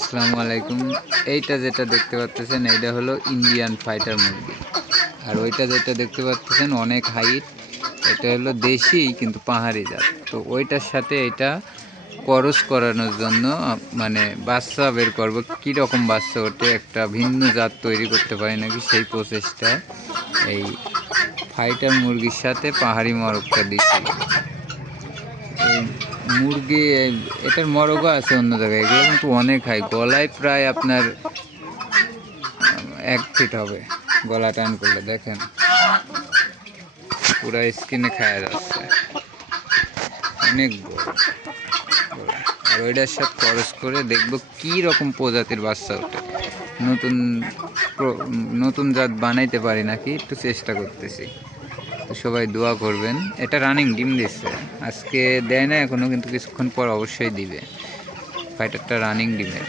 আসসালামু আলাইকুম। এইটা যেটা দেখতে পাচ্ছেন এইটা হলো ইন্ডিয়ান ফাইটার মুরগি। আর ওইটা যেটা দেখতে পাচ্ছেন অনেক হাইট এটা হলো দেশি, কিন্তু পাহাড়ি জাত। তো ওইটার সাথে এটা করস করানোর জন্য মানে বাচ্চা বের করব। কী রকম বাচ্চা ওঠে, একটা ভিন্ন জাত তৈরি করতে পারি নাকি সেই প্রসেসটা এই ফাইটার মুরগির সাথে পাহাড়ি মরকটা দিচ্ছি। মুরগি, এটার মরগও আছে অন্য জায়গায়, এগুলো কিন্তু অনেক হাই। গলায় প্রায় আপনার, এক ফিট হবে গলা টান করলে, দেখেন। পুরা স্কিনে খায়া যাচ্ছে। অনেক। আর ওইটার সাথে খরচ করে দেখব কি রকম প্রজাতির বাচ্চা ওঠে। নতুন নতুন জাত বানাইতে পারি নাকি, একটু চেষ্টা করতেছি। সবাই দোয়া করবেন। এটা রানিং ডিম দিচ্ছে আজকে দেয় না এখনও কিন্তু কিছুক্ষণ পর অবশ্যই দিবে। ফাইটারটা রানিং ডিমের।